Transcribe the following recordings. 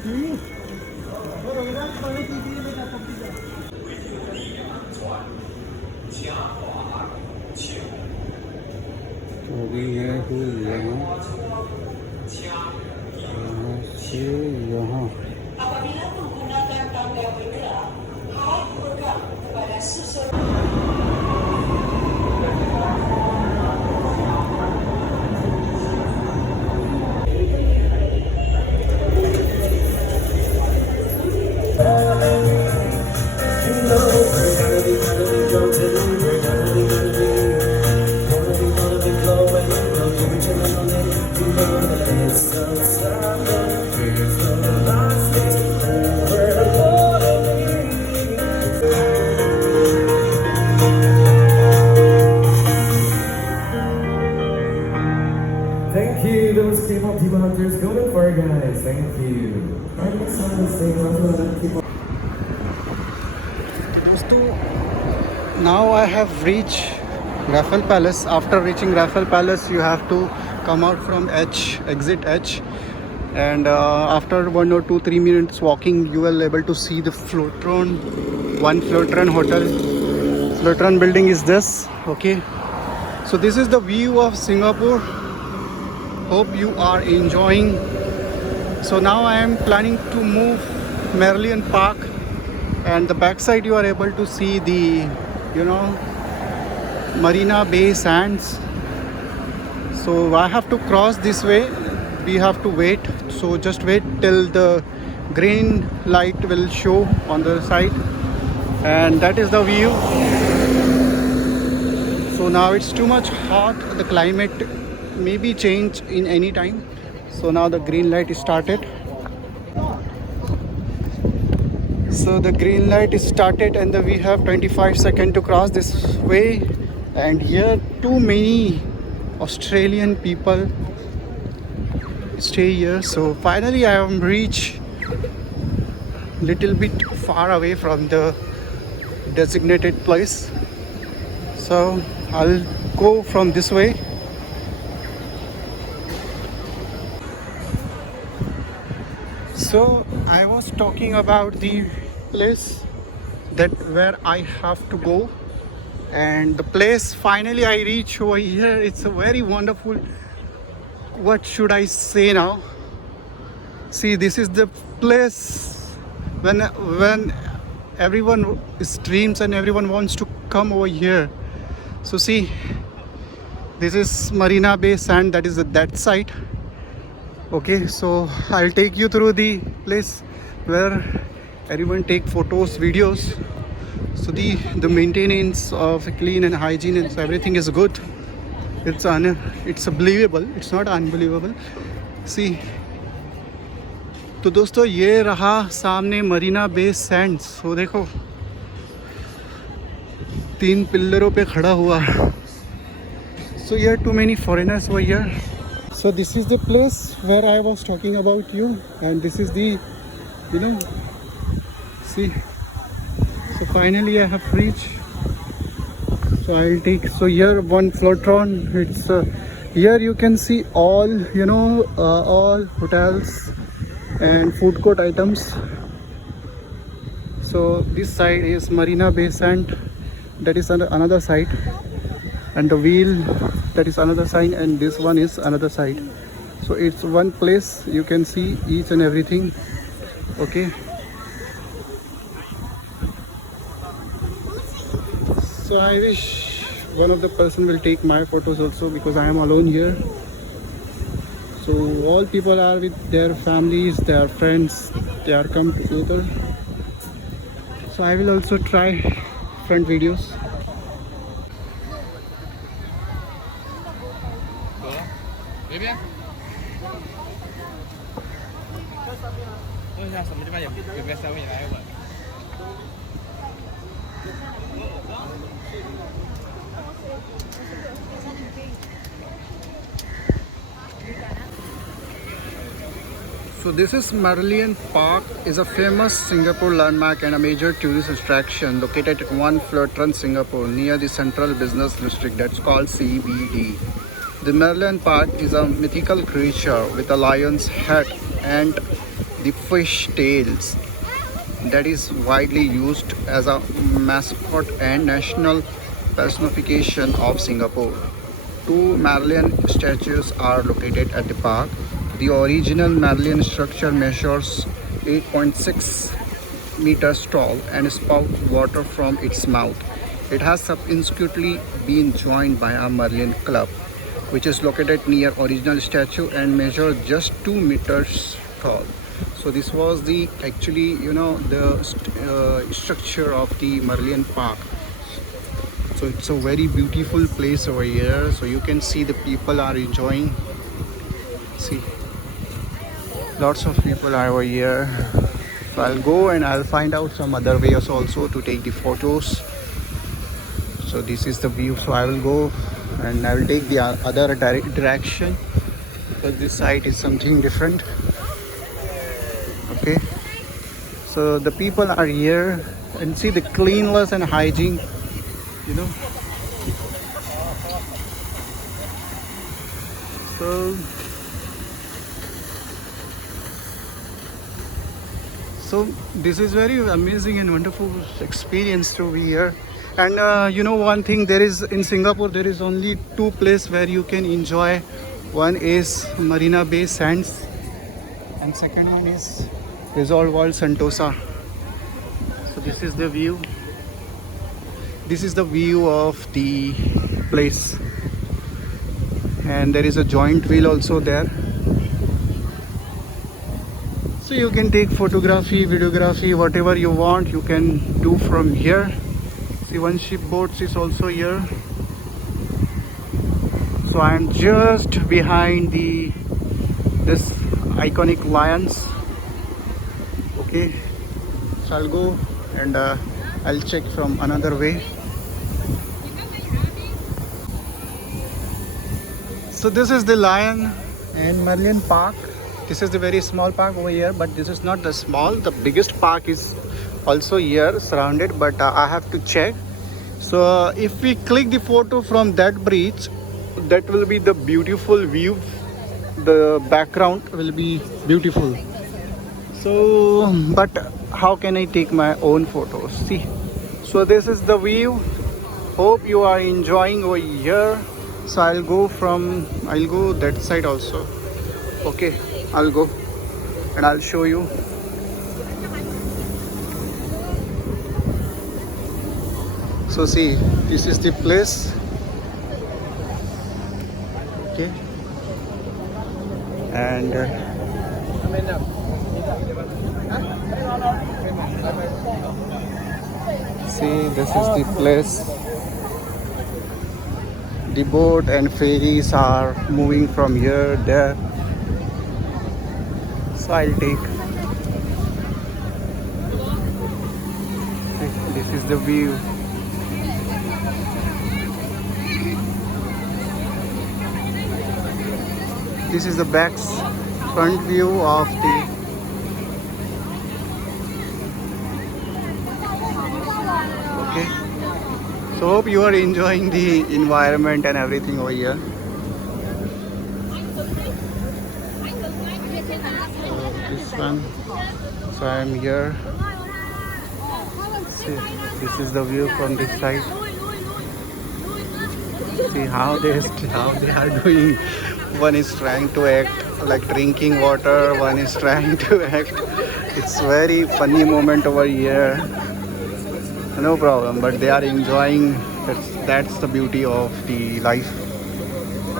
तो अभी है यहाँ से यहाँ। Thank you, those K-pop people hunters. Golden Fire guys, thank you. Our next song is saying K-pop. दोस्तों, now I have reached Raffles Palace. After reaching Raffles Palace, you have to come out from H, exit H, and after 1 or 2, 3 minutes walking, you will able to see the Flotron, one Flotron hotel. Flotron building is this. Okay, so this is the view of Singapore. Hope you are enjoying. So now I am planning to move Merlion Park, and the backside you are able to see the Marina Bay Sands. So I have to cross this way. We have to wait. So just wait till the green light will show on the side, and that is the view. So now it's too much hot. The climate maybe change in any time. So now the green light is started. So the green light is started, and we have 25 seconds to cross this way. And here too many Australian people stay here. So finally I am reached little bit far away from the designated place. So I'll go from this way. So I was talking about the place that where I have to go, and the place finally I reach over here. It's a very wonderful, what should I say now? See, this is the place when everyone streams and everyone wants to come over here. So see, this is Marina Bay Sand, that is that side. Okay, so I'll take you through the place where everyone take photos, videos. So the maintenance of clean and hygiene and everything is good. It's believable. It's not unbelievable. See, तो दोस्तों ये रहा सामने Marina Bay Sands. तो देखो 3 पिल्लरों पे खड़ा हुआ. So here too many foreigners were here. So this is the place where I was talking about you, and this is the, see. So finally I have reached. So I'll take, so here one Flotron. It's here you can see all, all hotels and food court items. So this side is Marina Bay Sand. That is another side, and the wheel, that is another side, and this one is another side. So it's one place you can see each and everything. Okay, so I wish one of the person will take my photos also, because I am alone here. So all people are with their families, their friends, they are come together. So I will also try front videos. So this is Merlion Park, is a famous Singapore landmark and a major tourist attraction located at One Flotron, Singapore, near the Central Business District, that's called CBD. The Merlion Park is a mythical creature with a lion's head and the fish tails that is widely used as a mascot and national personification of Singapore. Two Merlion statues are located at the park. The original Merlion structure measures 8.6 meters tall and spouts water from its mouth. It has subsequently been joined by a Merlion club, which is located near original statue and measures just 2 meters tall. So this was the actually the structure of the Merlion Park. So it's a very beautiful place over here. So you can see the people are enjoying. See, lots of people are over here. So I'll go and I'll find out some other ways also to take the photos. So this is the view. So I will go and I will take the other direction because this side is something different. Okay, so the people are here and see the cleanliness and hygiene, so this is very amazing and wonderful experience to be here. And one thing, there is in Singapore there is only two places where you can enjoy. One is Marina Bay Sands and second one is Resort World Sentosa. So this is the view. This is the view of the place, and there is a joint wheel also there. So you can take photography, videography, whatever you want, you can do from here. See, one ship boat is also here. So I am just behind this iconic lions. Okay, so I'll go and I'll check from another way. So this is the Lion and Merlion Park. This is the very small park over here, but this is not the small. The biggest park is also here surrounded, but I have to check. So if we click the photo from that bridge, that will be the beautiful view. The background will be beautiful. So, but how can I take my own photos? See, so this is the view. Hope you are enjoying over here. So I'll go that side also. Okay, I'll go and I'll show you. So see, this is the place. Okay, and see, this is the place. The boat and ferries are moving from here there. So I'll take. This is the view. This is the front view of the. Okay. So hope you are enjoying the environment and everything over here. This one. So I am here. See, this is the view from this side. See how they are doing. One is trying to act like drinking water. One is trying to act. It's very funny moment over here. No problem, but they are enjoying. That's the beauty of the life.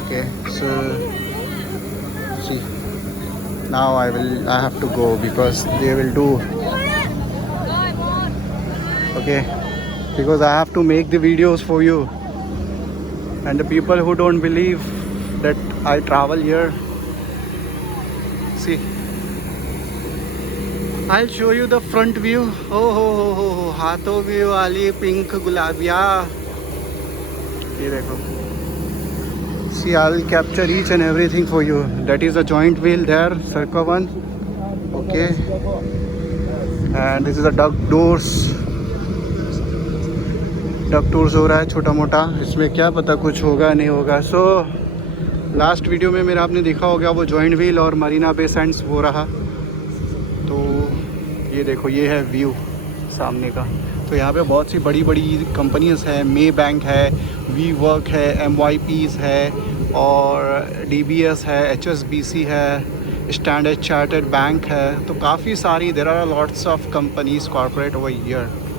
Okay, so see, now I have to go because they will do. Okay, because I have to make the videos for you, and the people who don't believe that I travel here. See, I'll show you the front view. Oh ho, हाथों में वाली pink गुलाबिया. ये देखो. See, I'll capture each and everything for you. That is a joint wheel there, circle one. Okay. And this is a duck doors. Duck tours हो रहा है छोटा मोटा. इसमें क्या पता कुछ होगा नहीं होगा. सो लास्ट वीडियो में मेरा आपने देखा होगा वो जॉइंट व्हील और मरीना बे सैंड्स वो रहा. ये देखो, ये है व्यू सामने का। तो यहाँ पे बहुत सी बड़ी बड़ी कंपनीज हैं, मे बैंक है, वी वर्क है, MYPs है, और DBS है, HSBC है, स्टैंडर्ड चार्टर्ड बैंक है। तो काफ़ी सारी, there are lots of companies corporate over here.